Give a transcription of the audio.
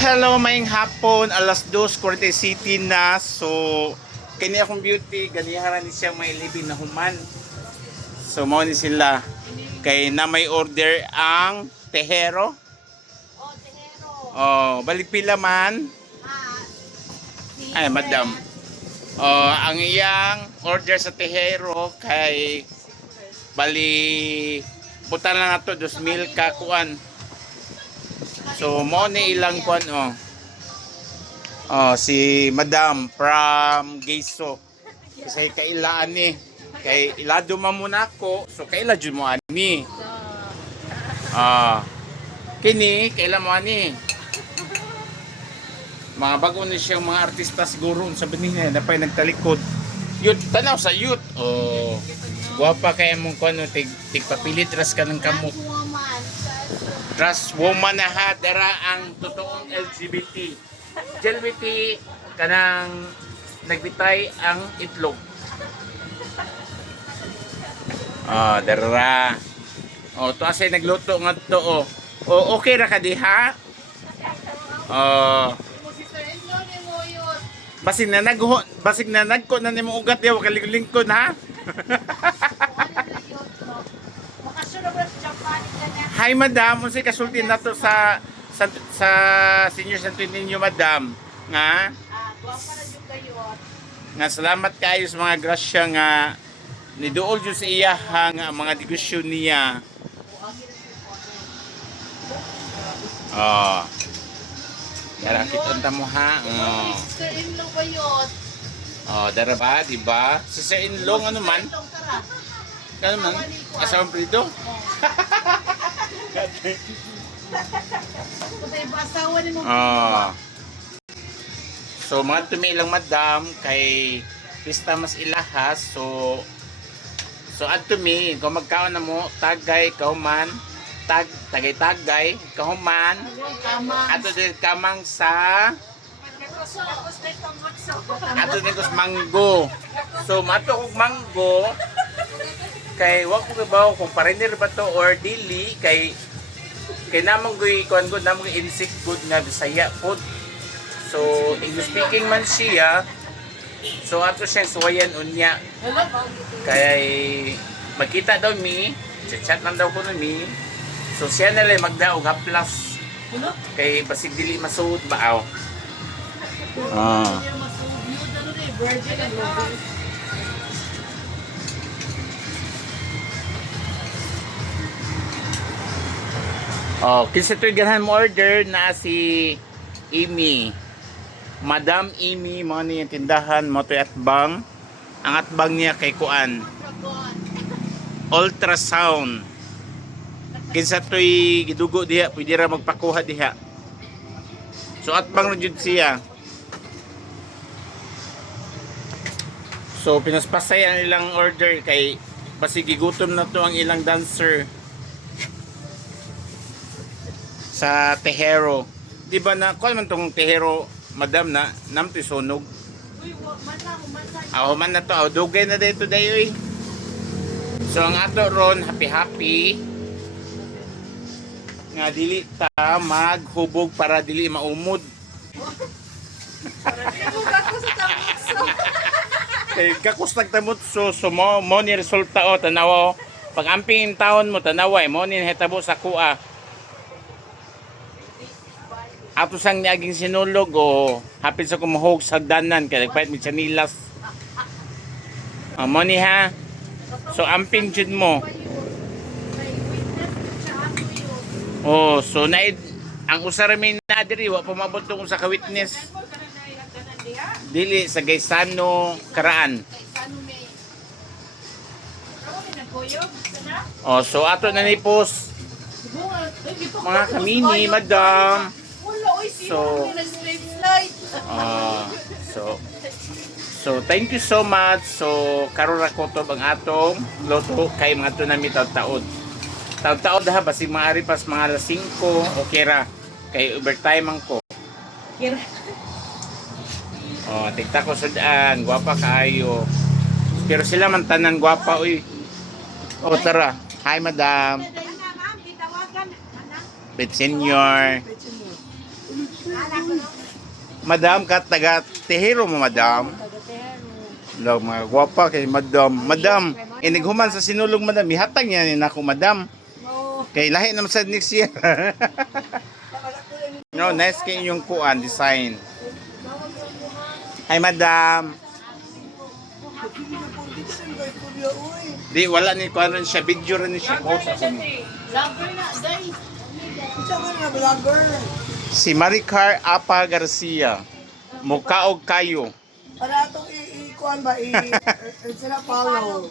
Hello, maying hapon, alas 2:47 na. So, kini akong beauty, ganiharan ni siyang may libing na human. So, mao ni sila. Kay na may order ang tehero. Oh, Tejero. Oh, balik pila man. Si Ay, madam. Oh, ang iyang order sa tehero kay bali putan lang ato 2,000 ka kuan. So, mo ni ilang kuan oh. Oh, si Madam from Gayso. Kasi kailaan ni. Kay ilado man muna ako. So, kaila jud mo ani. Ah. Kini kaila mo ani. Mga bago ni siyang mga artista siguro sabi niya napay nagtalikod. Youth, tanaw sa youth. Oh. Guwapa kaya mong kuno tig papilit ras ka ng kamot. Trust woman na ha, dara ang totoong LGBT. LGBT kanang nagbitay ang itlog. Ah, dara. Oh, to asay nagluto nga to oh. Oh, okay ra ka diha? Oh. Basig na nagko na nimo ugat diha kaligling-lingkod ha. Hi madam, unsay kasulti nato sa senior center ninyo madam nga nga salamat kayo sa mga grasya nga niduol jud sa iya nga mga negosyo niya. Oh. Yara kiton ta mo ha. Oh. Oh, dara ba, di ba? Sa in-law ano man? Ano man? Asawang prito? Oh. So mga tumilang madam kay pista mas ilahas so adto mi kung magkaon na mo tagay kauman tagay kauman ato din kamang sa ato din kus manggo. So mato kog manggo kay wa ko ba kung parener ba to or dili kay namang goy kuan gud namang insect good nga Bisaya food. So English speaking man siya. So ato siyang suwayan unya. Kay magkita daw mi, chat man daw ko mi. So siya na lang magdaog haplas. Kay basig dili masuod ba aw. Ah. Oh, kinsa to'y ganahan mo order na si Amy. Madam Amy, mo ni yung tindahan mo to'y atbang. Ang atbang niya kay kuan. Ultrasound. Kinsa to'y gidugo diha, pwede ra magpakuha diha. So atbang na jud siya. So pinaspasay ang ilang order kay basig gigutom na to ang ilang dancer. Sa tehero. Di ba na kung man tong tehero, madam na namti sunog. Man na to, dugay na dito dayoy. So ang ato ron happy nga dili ta maghubog para dili maumod. Kay kakos nagtamot so mo ni resulta o tanaw pag amping taon mo tanaway mo ni hitabo sa kuha. Ato sang niaging sinulog o hapit sa kumuhog sa danan kaya nagpahit mi chanilas. Mo ni ha. So amping jud mo. Oh, so na ang usara mi na diri wa pa mabot tong sa ka-witness. Dili sa Gaysano Karaan. Oh, so ato na ni post mga kamini madam. So thank you so much. So karon ra ko to ang atong loto kay mga to nami taud-taud. Taud-taud ha basig maari pas mga alas 5 okay ra kay overtime man ko. Oh, tikta ko sudan, gwapa kaayo. Pero sila man tanan gwapa uy. Oh tara. Hi madam. Pet senior. Madam, ka taga Tehero mo, madam. Law mga gwapa kay madam. Madam, inighuman sa sinulog madam, ihatag niya ni nako madam. Kay lahi naman sa next year. No, nice kay yung kuan design. Hi madam. Di wala ni kuan rin siya video rin siya post ako. Lover na, guys. Si Maricar Apa Garcia. Mukaog kayo. Para itong i-kuhan ba, sila follow.